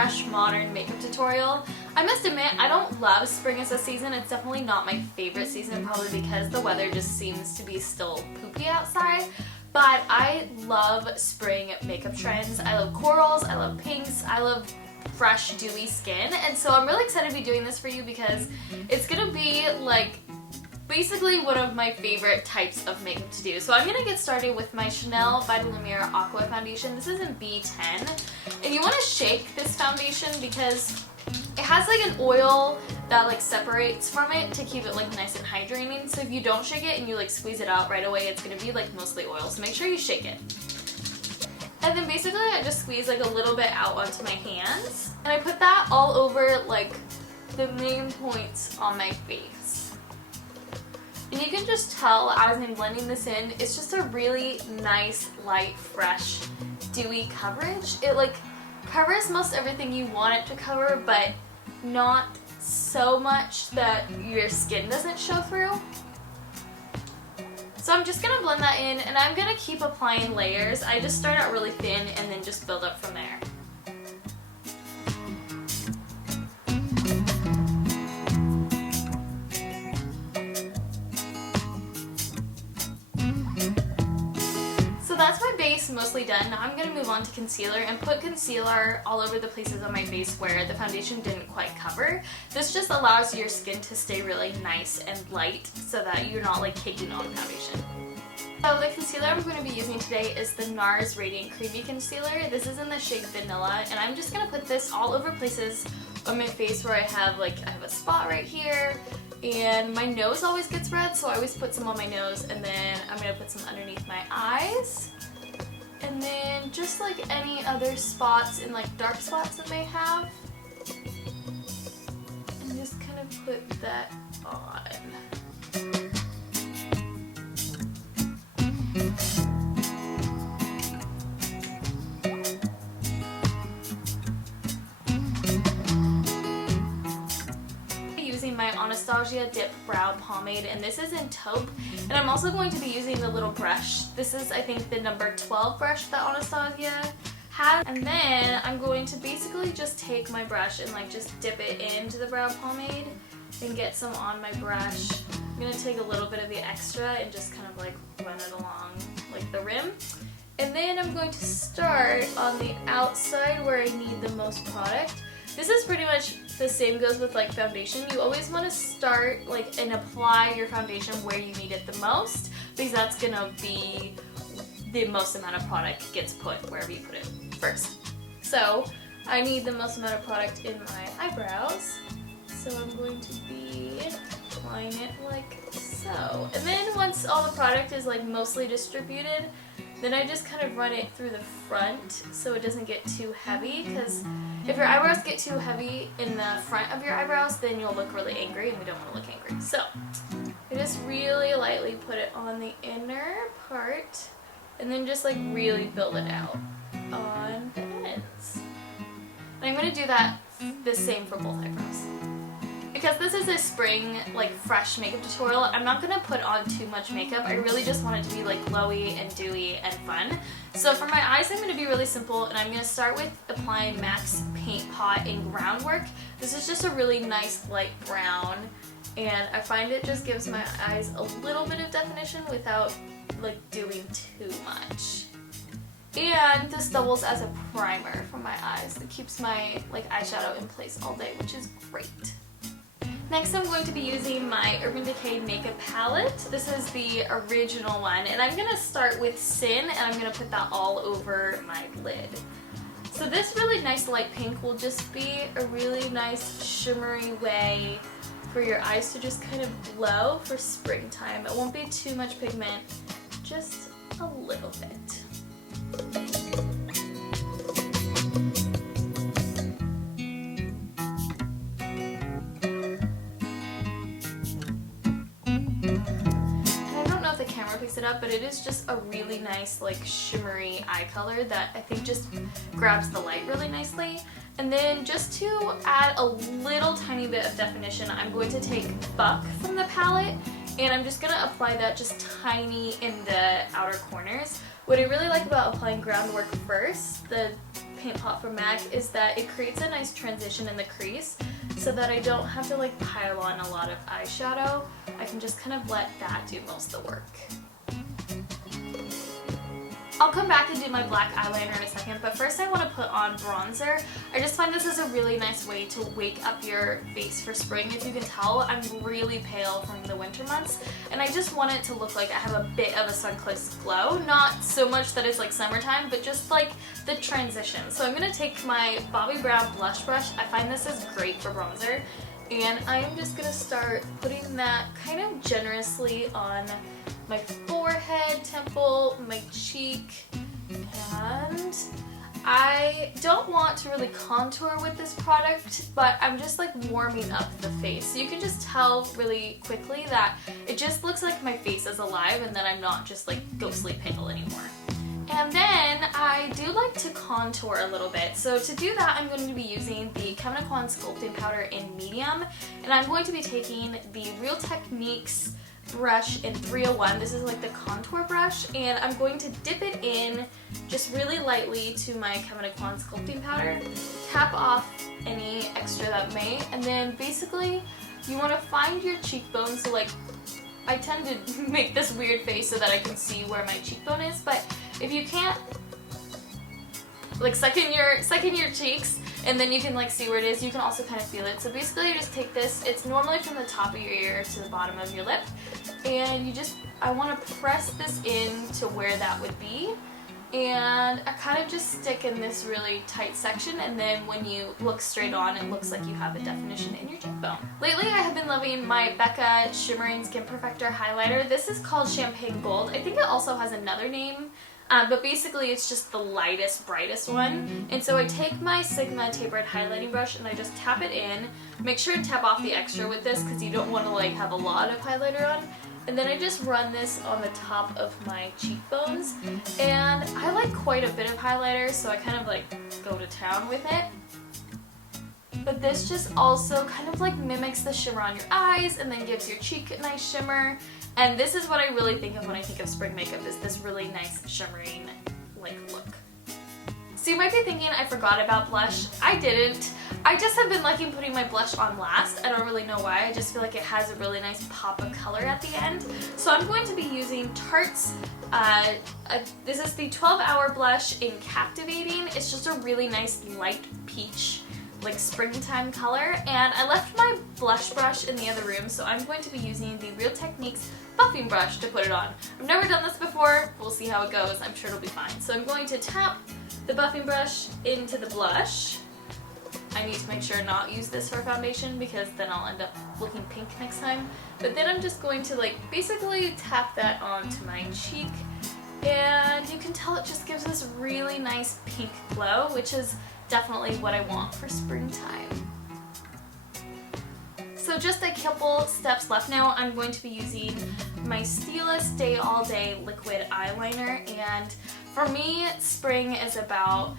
fresh, modern makeup tutorial. I must admit, I don't love spring as a season. It's definitely not my favorite season, probably because the weather just seems to be still poopy outside. But I love spring makeup trends. I love corals, I love pinks, I love fresh, dewy skin. And so I'm really excited to be doing this for you because it's gonna be like basically one of my favorite types of makeup to do. So I'm gonna get started with my Chanel Vitalumiere Aqua foundation. This is in B10. And you wanna shake this foundation because it has like an oil that like separates from it to keep it like nice and hydrating. So if you don't shake it and you like squeeze it out right away, it's gonna be like mostly oil. So make sure you shake it. And then basically I just squeeze like a little bit out onto my hands. And I put that all over like the main points on my face. And you can just tell as I'm blending this in, it's just a really nice, light, fresh, dewy coverage. It like covers most everything you want it to cover, but not so much that your skin doesn't show through. So I'm just gonna blend that in, and I'm gonna keep applying layers. I just start out really thin and then just build up from there. That's my base mostly done. Now I'm going to move on to concealer and put concealer all over the places on my face where the foundation didn't quite cover. This just allows your skin to stay really nice and light so that you're not like taking on foundation. So the concealer I'm going to be using today is the Nars Radiant Creamy Concealer. This is in the shade Vanilla, and I'm just going to put this all over places on my face where I have a spot right here. And my nose always gets red, so I always put some on my nose, and then I'm going to put some underneath my eyes. And then just like any other spots in like dark spots that may have. And just kind of put that on. My Anastasia Dip Brow Pomade, and this is in Taupe, and I'm also going to be using the little brush. This is, I think, the number 12 brush that Anastasia had, and then I'm going to basically just take my brush and like just dip it into the brow pomade and get some on my brush. I'm going to take a little bit of the extra and just kind of like run it along like the rim. And then I'm going to start on the outside where I need the most product. This is pretty much the same goes with like foundation. You always want to start like and apply your foundation where you need it the most, because that's gonna be the most amount of product gets put wherever you put it first. So I need the most amount of product in my eyebrows, so I'm going to be applying it like so. And then once all the product is like mostly distributed, then I just kind of run it through the front so it doesn't get too heavy, because if your eyebrows get too heavy in the front of your eyebrows, then you'll look really angry, and we don't want to look angry. So I just really lightly put it on the inner part, and then just like really build it out on the ends. And I'm going to do that the same for both eyebrows. Because this is a spring, like, fresh makeup tutorial, I'm not going to put on too much makeup. I really just want it to be, like, glowy and dewy and fun. So for my eyes, I'm going to be really simple, and I'm going to start with applying MAC's Paint Pot in Groundwork. This is just a really nice light brown, and I find it just gives my eyes a little bit of definition without, like, doing too much. And this doubles as a primer for my eyes. It keeps my, like, eyeshadow in place all day, which is great. Next, I'm going to be using my Urban Decay makeup palette. This is the original one, and I'm going to start with Sin, and I'm going to put that all over my lid. So this really nice light pink will just be a really nice shimmery way for your eyes to just kind of glow for springtime. It won't be too much pigment, just a little bit. Picks it up, but it is just a really nice like shimmery eye color that I think just grabs the light really nicely. And then just to add a little tiny bit of definition, I'm going to take Buck from the palette, and I'm just going to apply that just tiny in the outer corners. What I really like about applying Groundwork first, the Paint Pot from MAC is that it creates a nice transition in the crease so that I don't have to like pile on a lot of eyeshadow. I can just kind of let that do most of the work. I'll come back and do my black eyeliner in a second, but first I want to put on bronzer. I just find this is a really nice way to wake up your face for spring. If you can tell, I'm really pale from the winter months, and I just want it to look like I have a bit of a sun-kissed glow. Not so much that it's like summertime, but just like the transition. So I'm going to take my Bobbi Brown blush brush. I find this is great for bronzer, and I'm just going to start putting that kind of generously on my forehead, temple, my cheek, and I don't want to really contour with this product, but I'm just like warming up the face. So you can just tell really quickly that it just looks like my face is alive and that I'm not just like ghostly pale anymore. And then I do like to contour a little bit. So to do that, I'm going to be using the Kevyn Aucoin Sculpting Powder in medium, and I'm going to be taking the Real Techniques brush in 301. This is like the contour brush, and I'm going to dip it in just really lightly to my Kevyn Aucoin Sculpting Powder, tap off any extra that may, and then basically you want to find your cheekbone. So like I tend to make this weird face so that I can see where my cheekbone is, but if you can't, like suck in your cheeks and then you can like see where it is, you can also kind of feel it. So basically you just take this, it's normally from the top of your ear to the bottom of your lip, and you just, I want to press this in to where that would be, and I kind of just stick in this really tight section, and then when you look straight on, it looks like you have a definition in your cheekbone. Lately I have been loving my Becca Shimmering Skin Perfector highlighter. This is called Champagne Gold. I think it also has another name. But basically it's just the lightest, brightest one. And so I take my Sigma tapered highlighting brush and I just tap it in. Make sure to tap off the extra with this because you don't want to like have a lot of highlighter on. And then I just run this on the top of my cheekbones. And I like quite a bit of highlighter, so I kind of like go to town with it. But this just also kind of like mimics the shimmer on your eyes and then gives your cheek a nice shimmer. And this is what I really think of when I think of spring makeup, is this really nice shimmering like look. So you might be thinking I forgot about blush. I didn't. I just have been liking putting my blush on last. I don't really know why. I just feel like it has a really nice pop of color at the end. So I'm going to be using Tarte's, this is the 12-Hour Blush in Captivating. It's just a really nice light peach, like springtime color, and I left my blush brush in the other room, so I'm going to be using the Real Techniques buffing brush to put it on. I've never done this before. We'll see how it goes. I'm sure it'll be fine. So I'm going to tap the buffing brush into the blush. I need to make sure not use this for foundation because then I'll end up looking pink next time. But then I'm just going to like basically tap that onto my cheek, and you can tell it just gives this really nice pink glow, which is definitely what I want for springtime. So just a couple steps left now. I'm going to be using my Stila Stay All Day liquid eyeliner, and for me, spring is about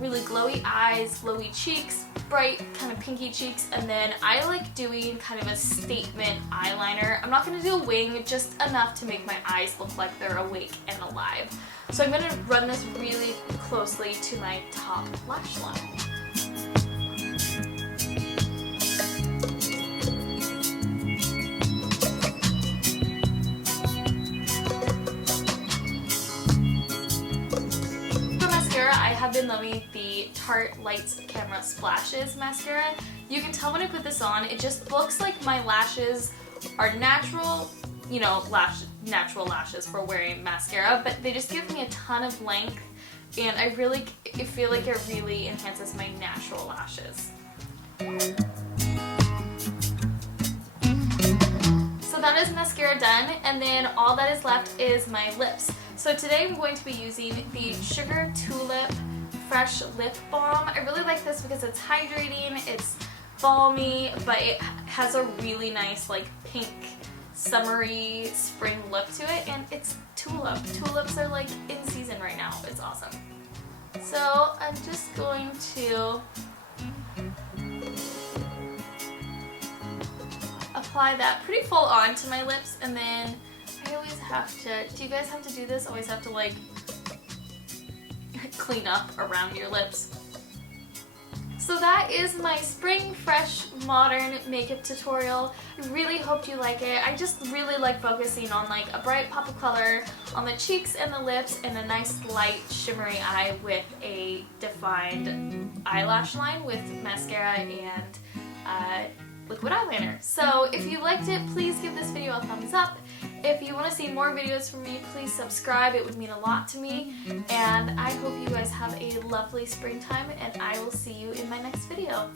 really glowy eyes, glowy cheeks, bright kind of pinky cheeks, and then I like doing kind of a statement eyeliner. I'm not going to do a wing, just enough to make my eyes look like they're awake and alive. So I'm going to run this really closely to my top lash line. I have been loving the Tarte Lights Camera Splashes mascara. You can tell when I put this on, it just looks like my lashes are natural, you know, natural lashes for wearing mascara, but they just give me a ton of length, and I feel like it really enhances my natural lashes. So that is mascara done, and then all that is left is my lips. So today I'm going to be using the Sugar Tulip Fresh Lip Balm. I really like this because it's hydrating, it's balmy, but it has a really nice like pink, summery spring look to it, and it's tulip. Tulips are like in season right now. It's awesome. So I'm just going to apply that pretty full on to my lips, and then I always have to, do you guys have to do this? Always have to like clean up around your lips. So that is my spring fresh modern makeup tutorial. I really hope you like it. I just really like focusing on like a bright pop of color on the cheeks and the lips and a nice light shimmery eye with a defined eyelash line with mascara and liquid eyeliner. So if you liked it, please give this video a thumbs up. If you want to see more videos from me, please subscribe. It would mean a lot to me. And I hope you guys have a lovely springtime, and I will see you in my next video.